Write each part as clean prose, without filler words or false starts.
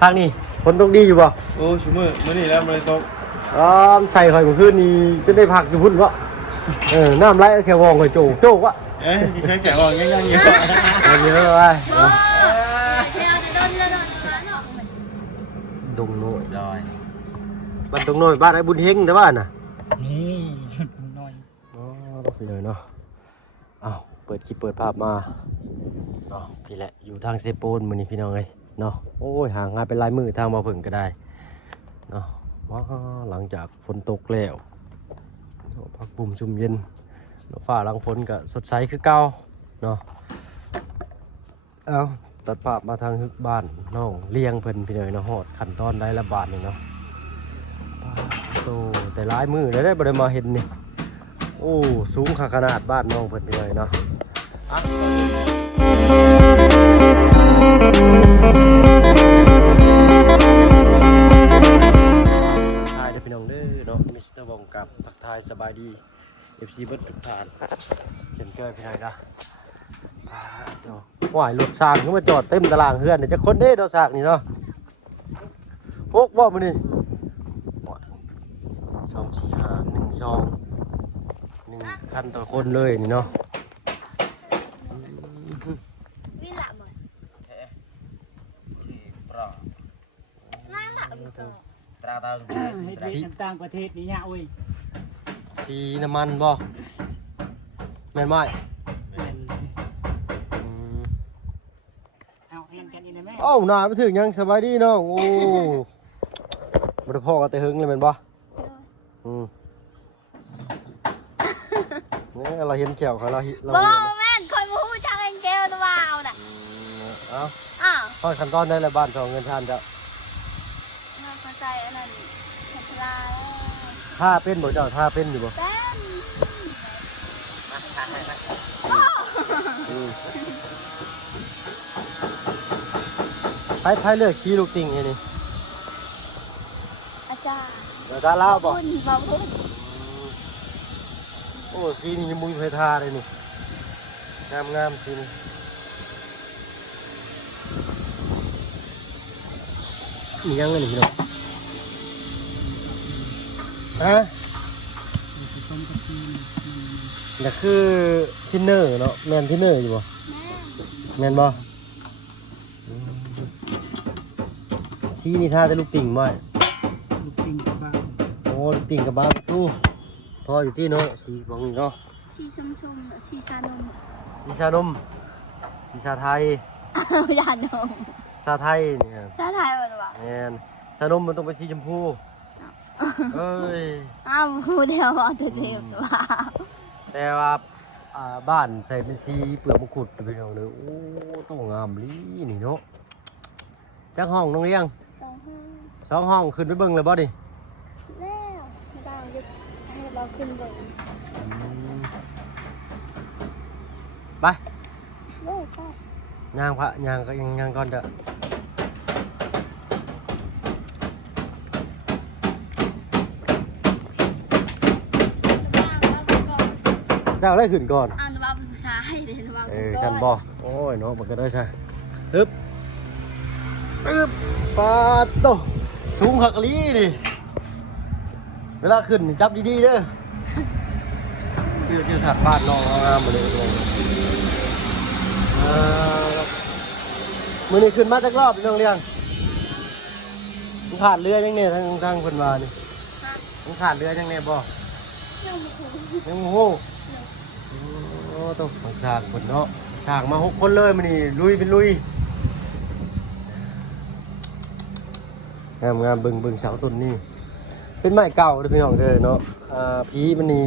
ทางนี้ฝนตกดีอยู่บ่โอ้ชูมือมื้อนี้แล้วมันเลยตกใส่ข่อยเมื่อคืนนี้จะได้พักอยู่พุ่นวะน้ำไหลแค่วองข่อยโจกโจกวะมีแค่แข็งอ่อนยังเยอะเยอะเลยดงโน่ลอยบ้านดงโน่บ้านไอ้บุญเฮงแต่บ้านน่ะนี่น้อยต้องไปเลยเนาะเปิดคลิปเปิดภาพมาเนาะพี่แหละอยู่ทางเซโปนมื้อนี้พี่น้องเอ้ยเนาะโอ้ยหางานเป็นลายมือทางมาเพิ่งก็ได้เนาะหลังจากฝนตกแล้วพักปุ่มชุ่มเย็นฟ้าหลังฝนก็สดใสคือเก่าเนาะตัดภาพมาทางฮึกบ้านน้องเลี้ยงเพิ่นพี่น้อยเนาะฮอดขั้นตอนได้ละบาทนึงเนาะโตแต่หลายมือได้บ่ได้มาเห็นนี่โอ้สูงขนาดบ้านน้องเพิ่นพี่น้อยเนาะทายเด้อพี่น้องเด้อเนาะมิสเตอร์วงกับทักทายสบายดี FC เบิดทุกท่านเช่นเคยพี่น้อยนะว่ายรถสร้างก็มาจอดเต็มตารางเฮือนจะคนเด้เราสร้างนี่เนาะพกบ่มื้อนี้2 4 5 1 2 1คันต่อคนเลยนี่เนาะวิละหมดน่าละตราให้ต่างประเทศนี่เนี่ยโอ้ยสีน้ำมันบ่แม่นบ่หนาไปถึงยังสบายดีเนาะโอ้บ่ได้พ่อกันแต่หึงเลยแม่นบ่เนี่ยเราเห็นแขวเขาเราบ่แม่นคอยมูจังเอ็นเกลตัวเอาน่ะตอนขั้นตอนได้แล้วบ้าน2เงินทานเจ้าเข้าใจอันนั้นเห็นลาท่าเป็นบ่เจ้าท่าเป็นอยู่บ่ไพ่เลือกชี้ลูกติ่งไงนี่อาจารย์เล่าบ่พุ่นโอ้สีนี่มุ้ยไฟทาเลยนี่งามสีนี่ยังไงนี่พี่น้องนี่คือทินเนอร์เนาะแมนทินเนอร์อยู่บ่แมนบ่สีนี่ท่าจะลูกติ่งบ่ลูกติ่งกับบ้าโอ้ลูกติ่งกับบ้าตู้พออยู่ที่เนาะสีบองนี่เนาะสีส้มสีชานมสีชานมสีชาไทยชานมชาไทยเนี่ยชาไทยมันวะแมนชานมมันต้องเป็นสีชมพูเอ้ยพูดเดียวเอาตัวเดียวตัวแต่ว่าบ้านใส่เป็นสีเปลือกมะกรูดไปเอาเลยโอ้ต้องงามลีนี่เนาะจักห้องน้องเลี้ยง2 ห้องขึ้นไปเบิ่งเลยบ่ดิแล้วเราจะให้เราขึ้นเบิ่งไปเลยไปย่างพระย่างก็ย่างก่อนเถอะเจ้าได้ขึ้นก่อนนว่าผู้ชายเดี๋ยวว่าฉันบอกโอ้ยเนาะมันก็ได้ใช่ฮึบปาโตสูงหักลีดิเวลาขึ้นจับดีๆเด้อคิวถัดบ้านน้องงามมาเลยมือนี้ขึ้นมาจากรอบน้องเลี้ยงมันขาดเรือยังเนี่ยทางคนมานี่มันขาดเรือยังเนี่ยบ่ยังโง่โอ้ต้องฉากคนเนาะฉากมา6 คนเลยมันนี่ลุยเป็นลุยงามเบิ่งเสาต้นนี่เป็นไม้เก่าเลยพี่น้องเด้อเนาะผีมันนี่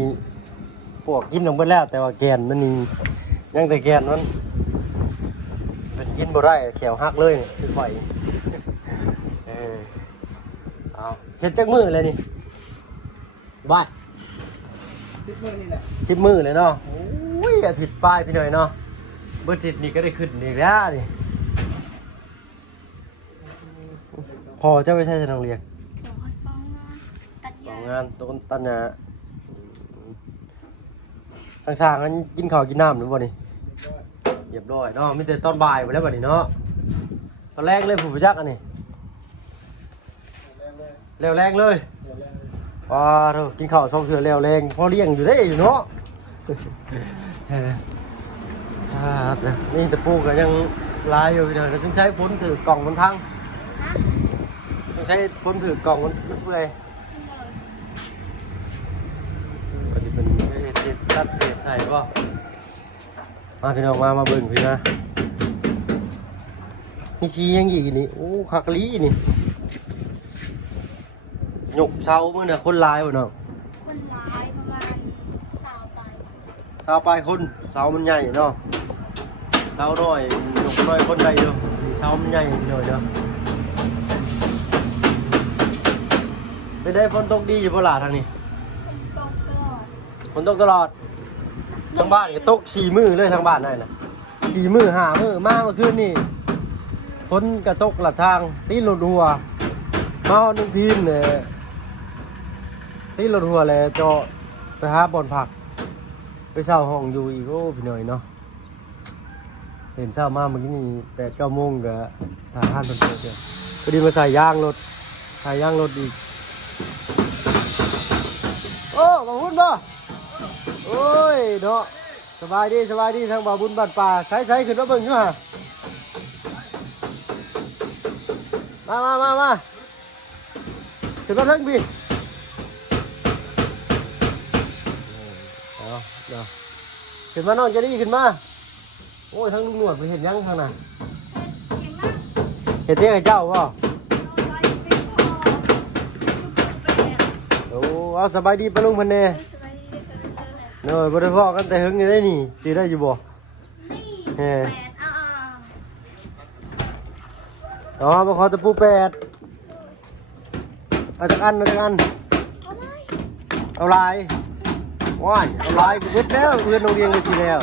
ปวกกินลงไปแล้วแต่ว่าแกนมันนี่ยังแต่แกนมันเป็นกินบ่ได้แขวหักเลยเป็นไฟเอาเฮ็ดจักมือเลยนี่บ้า10 มื้อนี่แหละ10 มื้อเลยเนาะโอ้ยอาทิตย์ปลายพี่หน่อยเนาะเบิดอาทิตย์นี่ก็ได้ขึ้นอีกแล้วนี่พอเจ้าไปใช้ทางเรียนงานต้นตันหญ้าทางสร้างนั้นกินข้าวกินน้ำหรือเปล่านี่เรียบร้อยเนาะมีแต่ตอนบ่ายไปแล้วบัดนี้เนาะตอนแรกเลยผู้ประจักษ์อันนี้ แล้วแรงเลยว้าเถอะกินข้าว2 เทื่อแล้วแรงพอเลี้ยงอยู่ได้อยู่เนาะ นี่ตะปูก็ยังลายอยู่เดี๋ยวเราต้องใช้พ้นถือกล่องมันพังต้องใช้พ้นถือกล่องมันเปื่อยก็จะเป็นเศษตัดเศษใส่ป่ะมาพี่น้องมาเบิ่งพี่นะมีชียังอีกนี่โอ้คักลีนี่หยกเช้ามื่อน่ะคนลายบ่เนาะ คนร้ายประมาณ20 ปลาย เช้าปลายคนเสามันใหญ่เนาะเสาน้อยหยกน้อยคนใดเนาะเสามันใหญ่หน่อยเนาะไปได้ฝนตกดีอยู่บ่ล่ะทางนี้ คนตกตลอด ฝนตกตลอดทางบ้านก็ตก4 มื้อเลยทางบ้านนั่นน่ะ4 มื้อ5 มื้อมาเมื่อคืนนี่ฝนก็ตกละทางตีรถหัวมาฮอดนึงพีนเนี่ยตีรถหัวแล้วเจาะไปหาบ่อนผักไปเช่าห้องอยู่อีกโอ้พี่หน่อยเนาะเห็นเช้ามาเมื่อกี้นี่8-9 โมงก็ทหารเพิ่นเปิดเด้อพอดีมาใส่ยางรถอีกโอ้บ่วุ่นบ่โอ้ยเนาะสบายดีทางบ่าวบุญบ้านป่าใช้ขึ้นมาเบิ่งอยู่ห่ามาขึ้นมาเทิงพี่เอาเดี๋ยวขึ้นมาน้องจะได้ขึ้นมาโอ้ยทั้งลุงหนวดไปเห็นยังทางน่ะเห็นเตี้ยให้เจ้าบ่โอ้เอาสบายดีปะลุงพันเน่เนยบ่ได้พ้อกันแต่หึงอยู่ได้นี่จือได้อยู่บ่เฮ้อ๋อมาขอตะปู8เอาจักอันเอาลายว้ายเอาลายกูเบิดแล้วเพื่อนโรงเรียนเลยสิแล้ว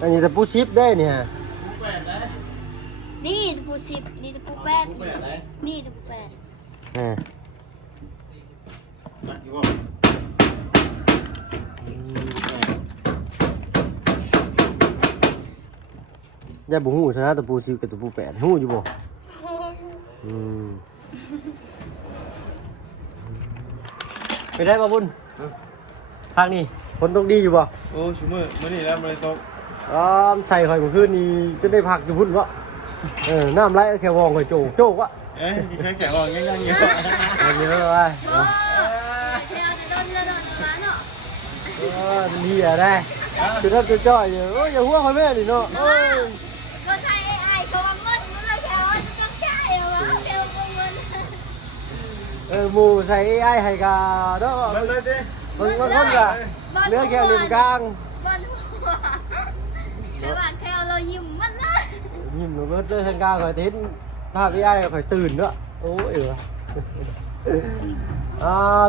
อันนี้ตะปู10ได้เนี่ย นี่ตะปู10นี่ตะปู8นี่ตะปู8 นักอยู่บ่ อย่าบ่ฮู้ซะนะตะปู10กับตะปู8ฮู้อยู่บ่ไปได้บ่บุญทางนี้ฝนตกดีอยู่บ่ โอ้ชูมือมื้อนี้แล้วมันเลยตก ใส่ข่อยเมื่อคืนนี้จะได้พักอยู่พุ่นวะน้ำไหลแค่วองข่อยโจกวะ เอ้ยแข็งออกยังอยู่ วันนี้เลย เดี๋ยวจะโดนมาเนาะ มันเหี้ยได้คือถ้าจะจ่อยอยู่โอ้ยอย่าหัวข่อยแม่ดิเนาะโอ้ย ก็ใช้ไอ้เขาว่ามันเลยแค่ว่าจะใช่เหรอวะเดี๋ยวมัน หมูใส่ไอ้ให้กาเนาะ มันเลยดิ มันคนกะเลือกแค่ริมกลาง มันหัวแต่ว่าแค่เรายิ้มมันนะ ยิ้มหนูก็เจอทางกลางข่อยเห็นภาพไอ้ข่อยตื่นเนาะโอ้ย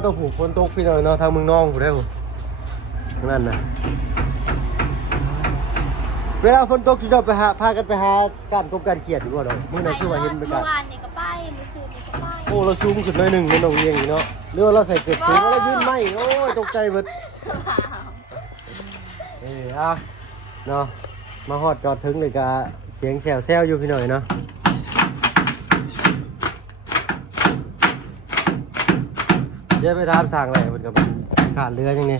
ต้องหูฝนตกพี่หน่อยเนาะทางเมืองน้องผมได้ผมนั่นนะเวลาฝนตกกี่ก็ไปพากันไปหาการกบการเขียดดีกว่าเนาะมื่อไหร่คือว่าเห็นไปกัน เมื่อวานนี่ก็ไปมือซื้อนี่ก็ไป โอ้เราซูมขึ้นหน่อยหนึ่งในโรงเรียนอยู่เนาะเรือเราใส่เกล็ดสูงแล้วยืนไหมโอ้ยตกใจหมดเนาะมาฮอดจอดถึงเลยกะเสียงแซวอยู่พี่หน่อยเนาะเดี๋ยวไปถามสั่งอะไรเพิ่นก็ขาดเรือยังไง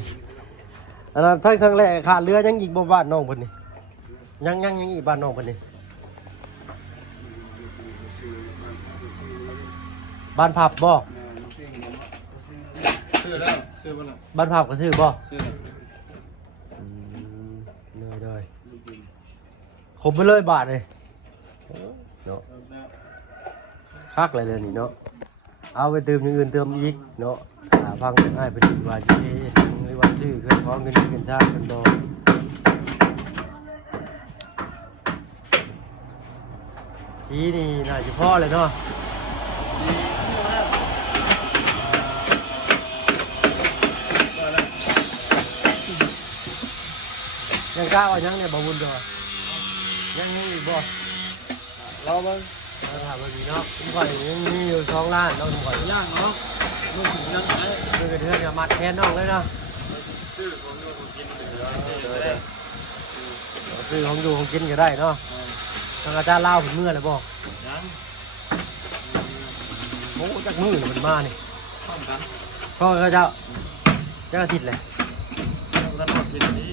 อันนั้นทั้งสั่งแหล่ขาดเรือยังอีกบ่บ้านน้องเพิ่นนี่ยังอีกบ้านน้องเพิ่นนี่บ้านผับบ่ ซื้อแล้วซื้อบ่ล่ะ บ้านผับก็ซื้อบ่ ซื้อแล้ว เลยขมไปเลยบาทเลยเนาะคักอะไรเลยนี่เนาะเอาไปเติมอย่างอื่นเติมอีกเนาะฟังง่ายเป็นว่าจะหรือว่าซื้อเงินของเงินสร้างเงินโตสีนี่น่าจะพอเลยเนาะยังกล้าเอายังเนี่ยบ่บุญด้วยยังนี่อีกบ่เราบ้างเราถามว่าดีเนาะผมก่อยยังมีอยู่2 ล้านเราก่อยย่างเนาะลูกถึงยังไงเพื่อนอย่ามัดแทนน้องเลยเนาะซื้อของอยู่ของกินก็ได้เนาะ ทางอาจารย์เล่าผมเมื่อเลยบอก ยัง โอ้จากมือเนี่ยมันมาเนี่ย พร้อมกัน ก็เจ้าอาทิตย์เลย ยังกันหมดทีนี้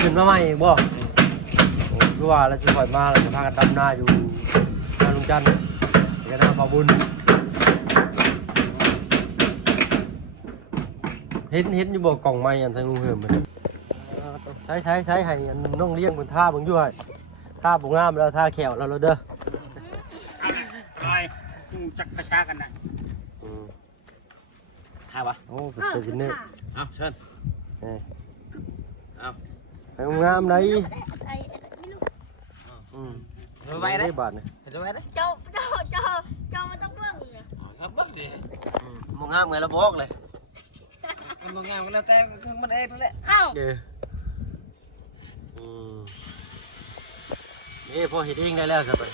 ขึ้นมาใหม่อีกบอกโอ้คือว่าเราจะปล่อยมาเราจะพากันดำนาอยู่นาลุงจันทร์เดี๋ยวนาขอบุญเห็นอยู่บอกกล่องไม้อันทางลุงเหิมมันใช้ให้อันน้องเลี้ยงบนท่าบังอยู่ให้ท่าบุงงามแล้วท่าแขวเราเด้อ ลอยจักกระชากันนะ ท่าวะโอ้เป็นเซอร์วินเนอร์ เอาเชิญ ให้งามไหน ไอ้ไม่รู้ ไว้ได้บาทเนี่ย เจ้ามันต้องเบิ่งเนี่ย ครับบักดิ มงามไงเราบอกเลย มันงานมันแล้วแต่ข้างมันเองนั่นแหละ เอ้า เด้อนี่พอเห็ดเองได้แล้วสิไป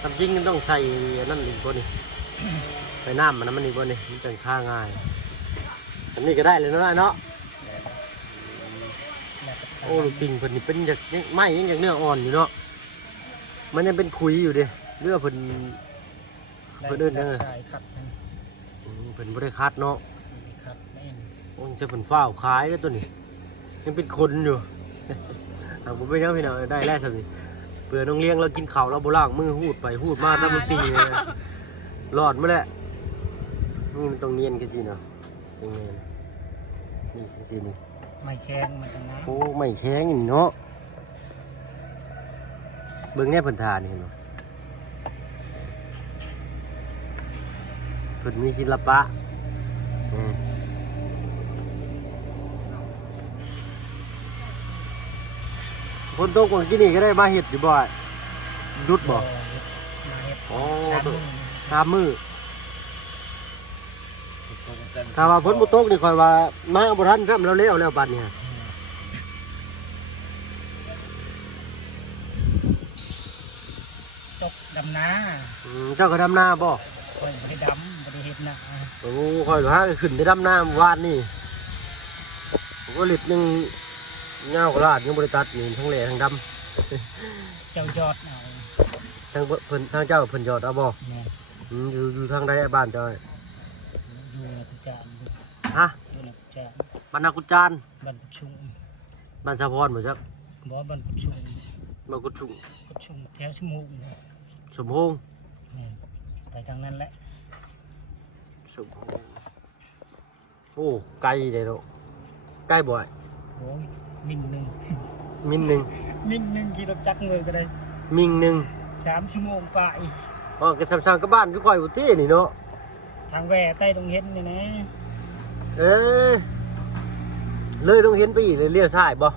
ทำจริงต้องใส่นั่นอีกบ่นี่ใส่น้ำมันอีกบ่นี่มันจะฆ่าง่ายอันนี้ก็ได้เลยเนาะโอ้ลูกปิงเพิ่นนี่เป็นจากไม้ยังจากเนื้ออ่อนอยู่เนาะมันยังเป็นขุยอยู่เด้เนื้อเพิ่นเดินเด้อ ใช่ครับ เพิ่นบ่ได้คัดเนาะ ครับแม่น โอ้ยจะเพิ่นฟ้าวขายแล้วตัวนี้ยังเป็นคนอยู่ ผมไม่เนาะพี่น้องได้แล้วสิเผื่อน้องเลี้ยงเรากินข้าวเราโบราณมือหูดไปหูดมาตั้งมันตีเลยรอดมาแล้วนี่มันต้องเนียนกันสิเนาะยังไงนี่สินี่ ไม่แข็งมันจะนะ โอ้ไม่แข็งนี่เนาะเบิ่งแน่เพิ่นทานี่เห็นบ่เพิ่นมีศิลปะคนโตคนที่นี่ก็ได้มาเห็ดอยู่บ่อยดุดบ่ มาเฮ็ด โอ้ ชามือ 3 มื้อถ้าว่าฝนบ่ตกนี่ค่อยว่ามาบ่ทันซ้ำเราแล้วบัดนี้ จกดำนา เจ้าก็ดำนาบ่ คอยบริดำบริเฮ็ดนะ โอ้ค่อยว่าขึ้นไปดำนาเมื่อวานนี่ผมก็หลิบยังเงากระลาดยังบ่ได้ตัดนี่ทั้งแหล่ทั้งดำ เจ้ายอดเอา ทั้งเพิ่นทางเจ้าเพิ่นยอดเอาบ่ แม่น อยู่ทางใดบ้านเจ้า อยู่ในกุจาน ฮะ อยู่ในกุจาน บ้านนากุจาน บ้านกุชุง บ้านสะพรบ่จัก บ่บ้านกุชุง บ้านกุชุง กุชุงแถวชั่วโมง สมพงษ์ แม่นไปทางนั้นแหละ สมพงษ์โอ้ไกลเลยเนาะใกล้บ่อย โอ้ยมินหนึ่ง มินหนึ่ง มินหนึ่งกิโลจักรเงินก็ได้ มิงหนึ่ง 3 ชั่วโมงไป อ๋อก็ซ้ำๆกับบ้านอยู่ค่อยบ่ตี้นี่เนาะ ทางแหว่ใต้ตรงเฮ็ดนี่นะ เอ้ยเลยต้องเห็นไปอีกเลยเลี้ยวซ้ายบ่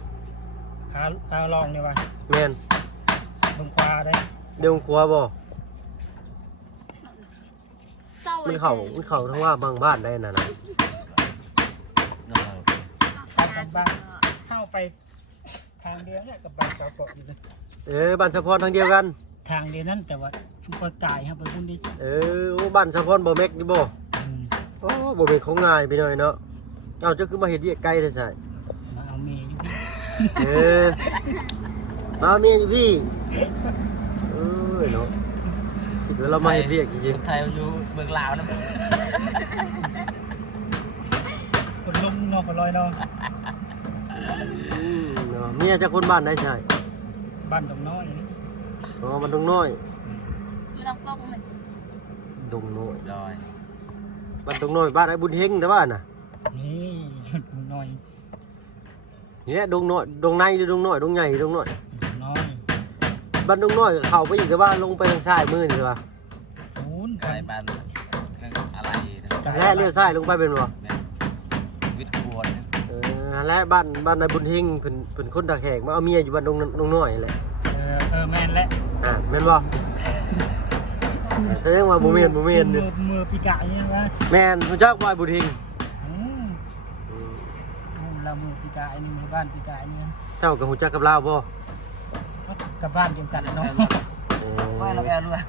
ขาลองนี่ว่า แม่น ตรงขวาได้ เดี๋ยวครัวบ่ เจ้า มันเข้าทั้งว่าบางบ้านได้น่ะนะ ไปกันบ้านเข้าไปทางเดียวเนี่ยกับบ้านเก่าเกาะอยู่เลย บ้านสะพรทางเดียวกัน ทางเดียวนั้นแต่ว่าชุมพรกายครับไปพุ่นดิ โอ้บ้านสะพรบ่แม็กนี่บ่ โอ้บ่เป็นของง่ายไปหน่อยเนาะเอาจะคือมาเฮ็ดเวียกไกลแท้ใช่ มาเอาเมย์อยู่ มาเอาเมียอยู่พี่เนาะคิดว่าเรามาเฮ็ดเวียกจริง ไทยอยู่เมืองลาวนะ คนลงนอกก็ลอยนอก เนาะเมียจะคนบ้านได้ใช่ บ้านดงน้อย อ๋อมันดงน้อย ไม่ต้องกล้องมัน ดงน้อย ลอย บ้านดงน้อยบ้านไอ้บุญเฮงแต่บ้านน่ะ นี่ดงน้อย นี่แหละดงน้อยดงในหรือดงน้อยดงใหญ่ดงน้อย ดงน้อย บ้านดงน้อยก็เข้าไปอีกแต่ว่าลงไปทางซ้ายมือนี่ว่า คูน ไทยบ้านอะไรนะ แล้เลี้ยวซ้ายลงไปเป็นบ่ วิทย์ควรนะ และบ้านนายบุญเฮงเพิ่นคนตาแขกมาเอาเมียอยู่บ้านดงน้อยแหละ แม่นและ แม่นบ่แต่ยังว่าบ่แม่นอยู่ มือปีกายนี่นะ แม่นรู้จักว่าบุญเฮง เรามือปีกายนี่มือบ้านปีกายนี่ เจ้าก็รู้จักกับลาวบ่ กับบ้านเดียวกันเนาะ ว่าเราแกรู้ว่า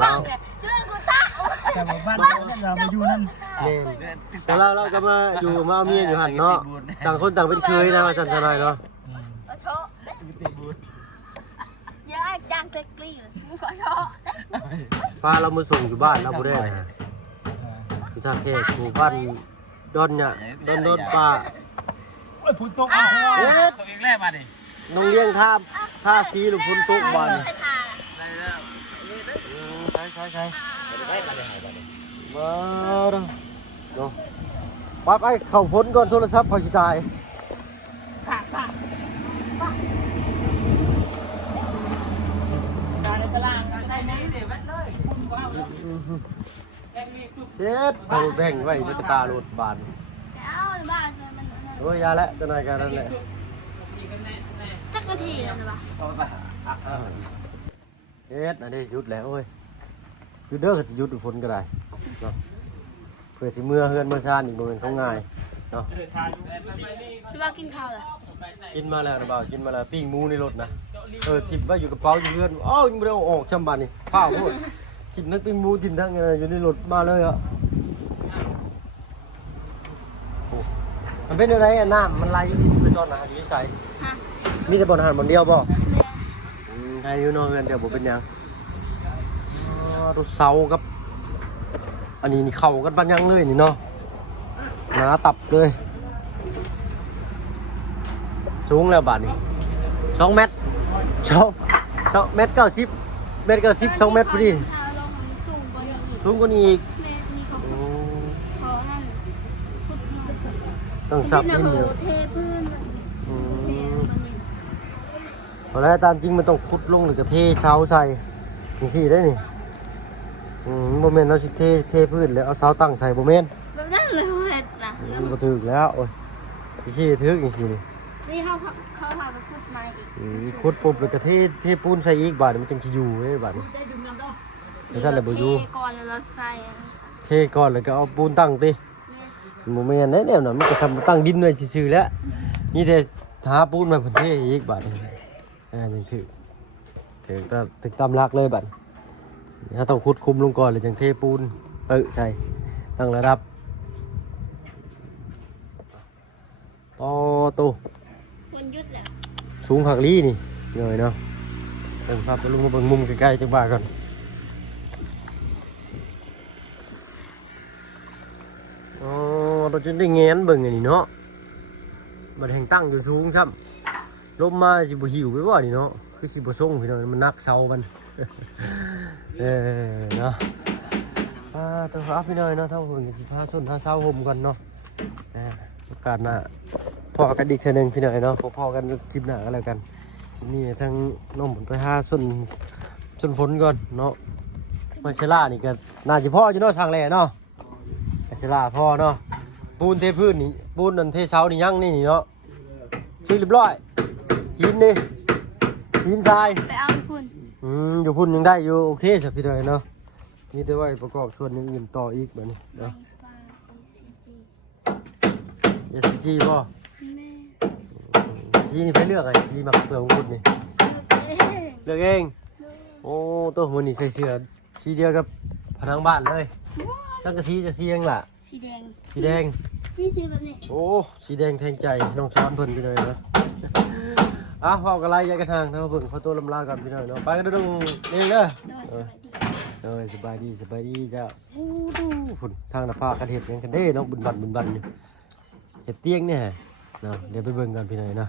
บ้างเนี่ยเรื่องกูตา แต่ว่าบ้านเรามาอยู่นั่น แม่นแต่เราก็มาอยู่มาเอาเมียอยู่หั่นเนาะต่างคนต่างเป็นเคยนะว่าซั่นซะหน่อยเนาะ โชว์ เซ็กซี่เลยมึงขอชอบ ฟ้าเรามาส่งอยู่บ้านเราบ่ได้ฮะอยู่ทางแขกหมู่บ้านดอนเนี่ยดอนป่า โอ้ยพุ่นตกเอาหัว เอ๊ะ ตัวเองแรกมาดิ น้องเลี้ยงท่าสีหรือพุ่นตุกบ้าน ใส่ทา ได้แล้ว ใช่ ได้มาเลยหายไปเลย มาเด้อเนาะไปเข้าฝนก่อนโทรศัพท์พอสิตาย ผ่าการในตลาดการในนี้เดี๋ยวแวะเลยพุ่นก็เอาแล้วแกมีจุด เช็ดเอาแบ่งไว้ในกระตาโลดบาน แล้วบ้านมัน โอ้ยยาแล้วจะหน่อยกันนั่นแหละ จักนาทีแล้วนะวะ เฮ็ดอันนี้หยุดแล้วโอ้ยหยุดเด้อก็สิหยุดฝนก็ได้เนาะเพื่อสิเมื่อเฮือนเมื่อชาติอีกบ่แม่นของง่ายเนาะ ทานอยู่ พี่ว่ากินข้าวเหรอ กินมาแล้วนะบ่าวกินมาแล้วปิ้งหมูในรถนะทิ่มไว้อยู่กระเป๋าอยู่เฮือนอ้าวยังบ่ได้เอาออกจำบัดนี่ข้าวโพดกินทั้งปิ้งหมูกินทั้งอะไรอยู่ในรถมาเลยอ่ะโอ้มันเป็นอะไรอะน้ำมันไหลไปตอนน่ะอยู่ไส ฮะ มีแต่บ่อนอาหารบ่อนเดียวบ่ใครอยู่นอกเฮือนเดี๋ยวบ่เป็นหยังรถเสากับอันนี้นี่เข้ากันปานยังเลยนี่เนาะหนาตับเลยสูงแล้วบาทนี่2 เมตร2เมตร90เมตร90 2 เมตรพอดี ข้าวลงมันสูงกว่านี้ สูงกว่านี้อีก เมตรมีเขา โอ้ เขานั่นพุทธ ต้องสับ พี่ นิ นะ ด โบ เดียว เทพื้น อื เท ม มันนี่ เอาแล้วตามจริงมันต้องขุดลงหรือก็เทเสาใส่จังซี่ได้นี่บ่แม่นเอาสิเทพื้นแล้วเอาเสาตั้งใส่บ่แม่น แบบนั้นเลยเห็ดนะ มันบ่ถึกแล้วโอ้ยพี่ชี้ถึกจังซี่นี่ นี่เขาพาไปพูดมาอีก ขุดปุ๊บแล้วก็เทปูนใส่อีกบาดมันจังสิอยู่เว้ยบาดนี้แล้วซั่นแหละบ่อยู่ เทก่อนแล้วเราใส่ เทก่อนแล้วก็เอาปูนตั้งติบ่แม่นได้แนวนั้นมันก็ซ้ำตั้งดินไว้ซื่อๆแล้วมีแต่หาปูนมาเพิ่นเทอีกบาดนี้จังถึกก็ถึกตามหลักเลยบาดถ้าต้องขุดคุมลงก่อนแล้วจังเทปูนใส่ตั้งระดับโอ้โต คนยุดแหละ สูงผักลี่นี่เลยเนาะเบิ่งภาพไปลุงมาเบิ่งมุมใกล้ๆจังบ้าก่อนอ๋อเราจะได้แงนเบิ่งอันนี้เนาะมันแห่งตั้งอยู่สูงครับลมมาสิบ่หิวไปบ่นี่เนาะคือสิบ่ส่งพี่น้องมันนักเซามัน เนาะต้องรับพี่น้อยเนาะเท่าเพิ่นสิพาส้นพาเซาห่มกันเนาะโอกาสหน้าพอกันอีกเทื่อนึงพี่น้อยเนาะพอกันคลิปหน้าก็แล้วกันนี่ทั้งน้องผมไปหาส้นฝนก่อนเนาะมาเชล่านี่ก็น่าจะพ่ออยู่เนาะทางแหล่เนาะมาเชล่าพ่อเนาะปูนเทพื้นนี่ปูนนั่นเทเสานี่ยังนี่เนาะซื้อเรียบร้อยหินนี่หินทราย ไปเอาคุณ อยู่พุ่นยังได้อยู่โอเคสักพี่น้อยเนาะมีแต่ว่าประกอบส่วนอื่นต่ออีกแบบนี้เนาะ SCG ป่ะ แม่ สีนี่ไปเลือกไอ้สีมักเปลือกพุดนี่เลือกเอง โอ้ตัวมันนี่ใส่เสื้อสีเดียวกับผนังบ้านเลยสังกะสีจะสียังล่ะ สีแดง สีแดง นี่สีแบบนี้ โอ้สีแดงแทงใจน้องซ้อนเพิ่นพี่น้อยเนาะเว้ากันไรยายกันทางเนาะเพิ่นขอตัวลำลากันพี่น้อยเนาะไปกันเด้อเองเด้อ โดยสวัสดี สบายดีจ้ะโอ้ดูฝุ่นทางหน้าผากันเห็ดหยังกันเด้เนาะบุญบันอยู่เห็ดเตียงเนี่ยเนาะเดี๋ยวไปเบิ่งกันพี่หน่อยเนาะ